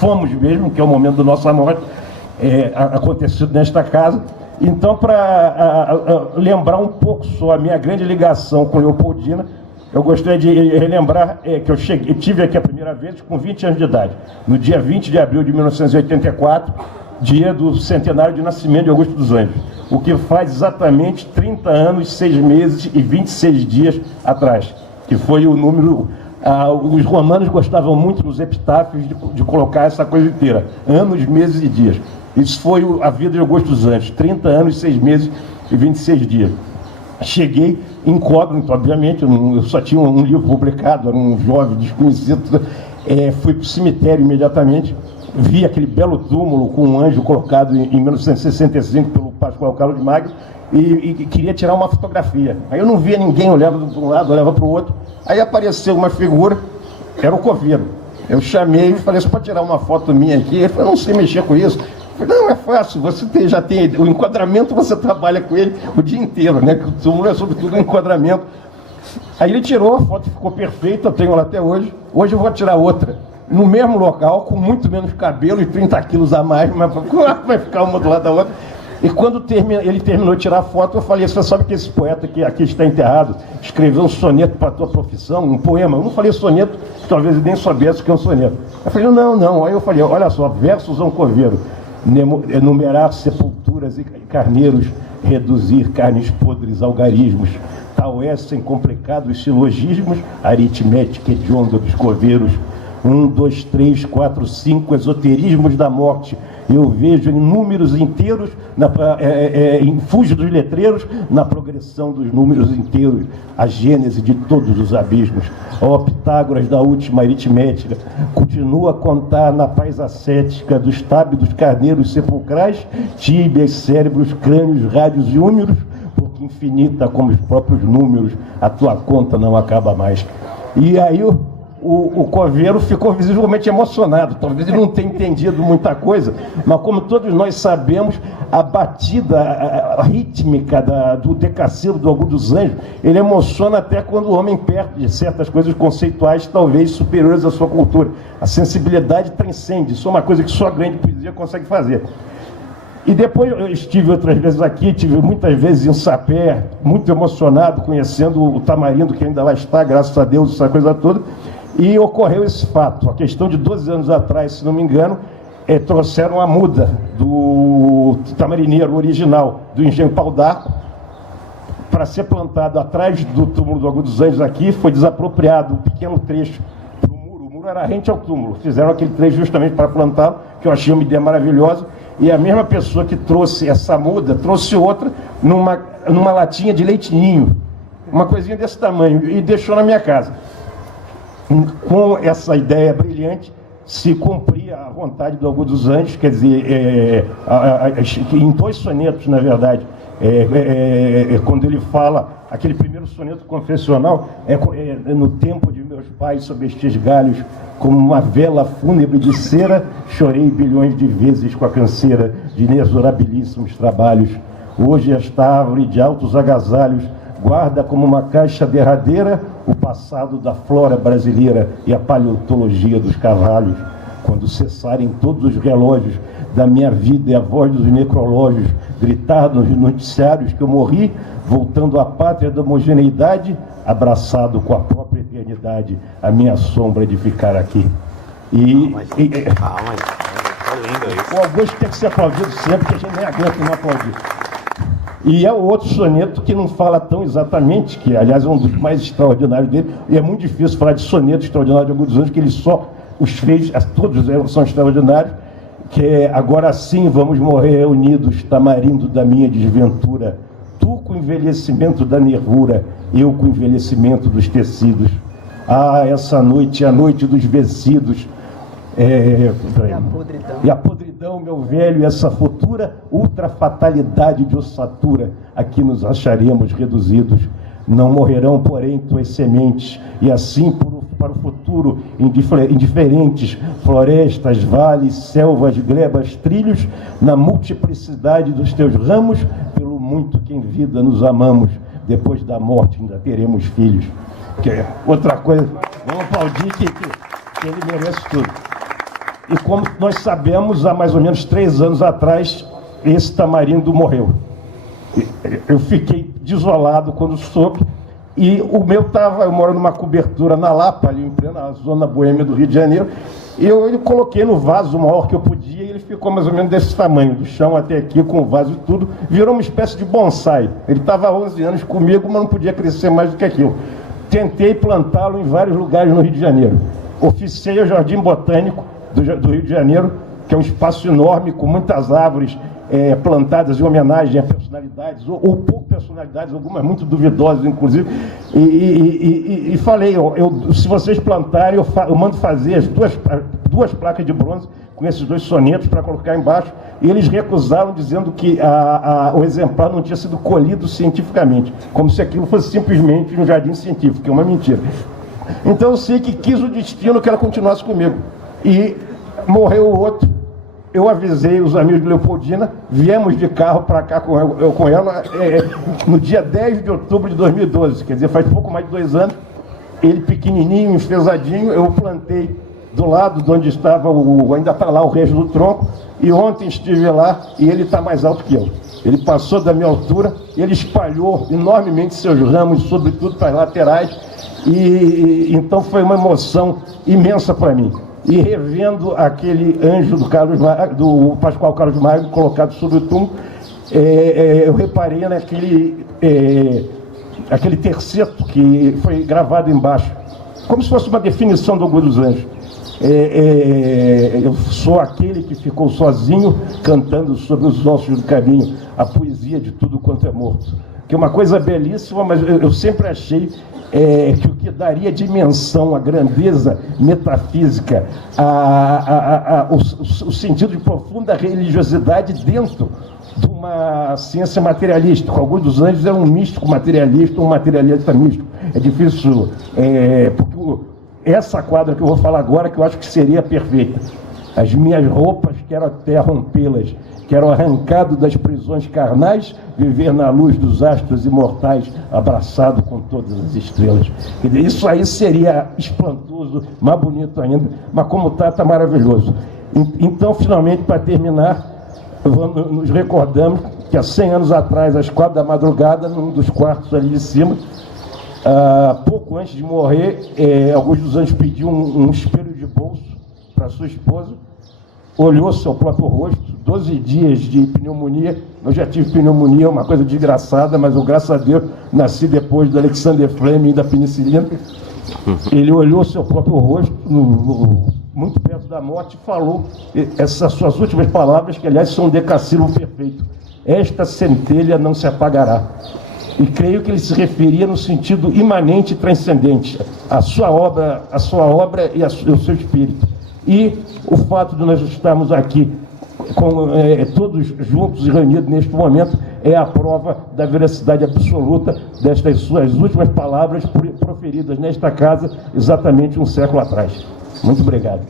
fomos mesmo, que é o momento da nossa morte, acontecido nesta casa. Então, para lembrar um pouco só a minha grande ligação com Leopoldina, eu gostaria de relembrar que eu tive aqui a primeira vez com 20 anos de idade, no dia 20 de abril de 1984, dia do centenário de nascimento de Augusto dos Anjos, o que faz exatamente 30 anos, 6 meses e 26 dias atrás, que foi o número... os romanos gostavam muito nos epitáfios de colocar essa coisa inteira, anos, meses e dias. Isso foi a vida de Augusto dos Anjos, 30 anos, 6 meses e 26 dias. Cheguei incógnito, obviamente, eu só tinha um livro publicado, era um jovem desconhecido, fui para o cemitério imediatamente, vi aquele belo túmulo com um anjo colocado em 1965 pelo Pascoal Carlos Magno e queria tirar uma fotografia. Aí eu não via ninguém, eu olhava de um lado, olhava para o outro, aí apareceu uma figura, era o coveiro. Eu chamei e falei, você pode tirar uma foto minha aqui? Ele falou, não sei mexer com isso. Eu falei, não, é fácil, você já tem o enquadramento, você trabalha com ele o dia inteiro, né? Que o túmulo é sobretudo um enquadramento. Aí ele tirou, a foto ficou perfeita, eu tenho ela até hoje. Hoje eu vou tirar outra, no mesmo local, com muito menos cabelo e 30 quilos a mais, mas vai ficar uma do lado da outra. E quando ele terminou de tirar a foto, eu falei, você sabe que esse poeta que aqui está enterrado escreveu um soneto para a tua profissão, um poema? Eu não falei soneto, talvez ele nem soubesse o que é um soneto. Eu falei, não. Aí eu falei, olha só, versos a um coveiro, enumerar sepulturas e carneiros, reduzir carnes podres, algarismos, tal é, sem complicados silogismos, aritmética hedionda dos coveiros, 1, 2, 3, 4, 5, esoterismos da morte. Eu vejo em números inteiros, em fujo dos letreiros, na progressão dos números inteiros, a gênese de todos os abismos. Ó Pitágoras da última aritmética, continua a contar na paz ascética dos tábidos carneiros sepulcrais, tíbias, cérebros, crânios, rádios e úmeros, porque infinita como os próprios números, a tua conta não acaba mais. E aí o coveiro ficou visivelmente emocionado, talvez ele não tenha entendido muita coisa, mas como todos nós sabemos, a batida a rítmica do decassilo do Augusto dos Anjos, ele emociona até quando o homem perde certas coisas conceituais, talvez superiores à sua cultura. A sensibilidade transcende, isso é uma coisa que só a grande poesia consegue fazer. E depois eu estive outras vezes aqui, tive muitas vezes em Sapé, muito emocionado, conhecendo o Tamarindo, que ainda lá está, graças a Deus, essa coisa toda. E ocorreu esse fato, a questão de 12 anos atrás, se não me engano, trouxeram a muda do tamarineiro original, do engenho Pau d'Arco, para ser plantado atrás do túmulo do Augusto dos Anjos aqui, foi desapropriado um pequeno trecho para o muro. O muro era rente ao túmulo, fizeram aquele trecho justamente para plantá-lo, que eu achei uma ideia maravilhosa, e a mesma pessoa que trouxe essa muda, trouxe outra numa latinha de leite ninho, uma coisinha desse tamanho, e deixou na minha casa. Com essa ideia brilhante, se cumpria a vontade do Augusto dos Anjos, quer dizer, em 2 sonetos, na verdade, quando ele fala, aquele primeiro soneto confessional, no tempo de meus pais sob estes galhos, como uma vela fúnebre de cera, chorei bilhões de vezes com a canseira de inexorabilíssimos trabalhos. Hoje esta árvore de altos agasalhos guarda como uma caixa derradeira o passado da flora brasileira e a paleontologia dos cavalos. Quando cessarem todos os relógios da minha vida e a voz dos necrológios gritar nos noticiários que eu morri, voltando à pátria da homogeneidade, abraçado com a própria eternidade, a minha sombra de ficar aqui. Calma, tá lindo isso. O Augusto tem que ser aplaudido sempre, porque a gente nem aguenta não aplaudir. E é o outro soneto que não fala tão exatamente, que aliás é um dos mais extraordinários dele, e é muito difícil falar de soneto extraordinário de Augusto dos Anjos, que ele só os fez, todos são extraordinários, que é: agora sim vamos morrer unidos, tamarindo da minha desventura, tu com o envelhecimento da nervura, eu com o envelhecimento dos tecidos. Ah, essa noite é a noite dos vencidos. E a podridão, meu velho, essa futura ultrafatalidade de ossatura, aqui nos acharemos reduzidos. Não morrerão, porém, tuas sementes, e assim para o futuro, indiferentes florestas, vales, selvas, glebas, trilhos, na multiplicidade dos teus ramos, pelo muito que em vida nos amamos, depois da morte ainda teremos filhos. Que é outra coisa, vamos aplaudir que ele merece tudo. E como nós sabemos, há mais ou menos 3 anos atrás, esse tamarindo morreu. Eu fiquei desolado quando soube. E o meu eu moro numa cobertura na Lapa, ali em plena zona boêmia do Rio de Janeiro. E eu coloquei no vaso o maior que eu podia, e ele ficou mais ou menos desse tamanho, do chão até aqui, com o vaso e tudo. Virou uma espécie de bonsai. Ele estava há 11 anos comigo, mas não podia crescer mais do que aquilo. Tentei plantá-lo em vários lugares no Rio de Janeiro. Oficiei o Jardim Botânico do Rio de Janeiro, que é um espaço enorme, com muitas árvores plantadas em homenagem a personalidades, ou pouco personalidades, algumas muito duvidosas, inclusive, e falei, se vocês plantarem, eu mando fazer as duas placas de bronze com esses 2 sonetos para colocar embaixo, e eles recusaram, dizendo que o exemplar não tinha sido colhido cientificamente, como se aquilo fosse simplesmente um jardim científico, que é uma mentira. Então eu sei que quis o destino que ela continuasse comigo, e morreu o outro. Eu avisei os amigos de Leopoldina, viemos de carro para cá com ela no dia 10 de outubro de 2012, quer dizer, faz pouco mais de 2 anos. Ele pequenininho, enfesadinho, eu plantei do lado de onde estava, ainda está lá o resto do tronco, e ontem estive lá e ele está mais alto que eu. Ele passou da minha altura, ele espalhou enormemente seus ramos, sobretudo para as laterais, e então foi uma emoção imensa para mim. E revendo aquele anjo do Pascoal Carlos Magno colocado sobre o túmulo, eu reparei aquele terceto que foi gravado embaixo, como se fosse uma definição do Orgulho dos Anjos. Eu sou aquele que ficou sozinho cantando sobre os ossos do caminho a poesia de tudo quanto é morto. Que é uma coisa belíssima, mas eu sempre achei que o que daria dimensão à grandeza metafísica, o sentido de profunda religiosidade dentro de uma ciência materialista. O Orgulho dos Anjos é um místico materialista, um materialista místico. É difícil, porque essa quadra que eu vou falar agora, que eu acho que seria perfeita. As minhas roupas, quero até rompê-las, quero arrancado das prisões carnais, viver na luz dos astros imortais, abraçado com todas as estrelas. Isso aí seria espantoso, mais bonito ainda, mas como está maravilhoso. Então, finalmente, para terminar, nos recordamos que há 100 anos atrás, às 4 da madrugada, num dos quartos ali de cima, pouco antes de morrer, Augusto dos Anjos pediu um espelho de bolso para sua esposa, olhou seu próprio rosto, 12 dias de pneumonia. Eu já tive pneumonia, uma coisa desgraçada, mas eu, graças a Deus, nasci depois do Alexander Fleming e da penicilina. Ele olhou seu próprio rosto, muito perto da morte, e falou essas suas últimas palavras, que aliás são um decassílabo perfeito: esta centelha não se apagará. E creio que ele se referia no sentido imanente e transcendente, a sua obra e o seu espírito. E o fato de nós estarmos aqui todos juntos e reunidos neste momento é a prova da veracidade absoluta destas suas últimas palavras proferidas nesta casa exatamente um século atrás. Muito obrigado.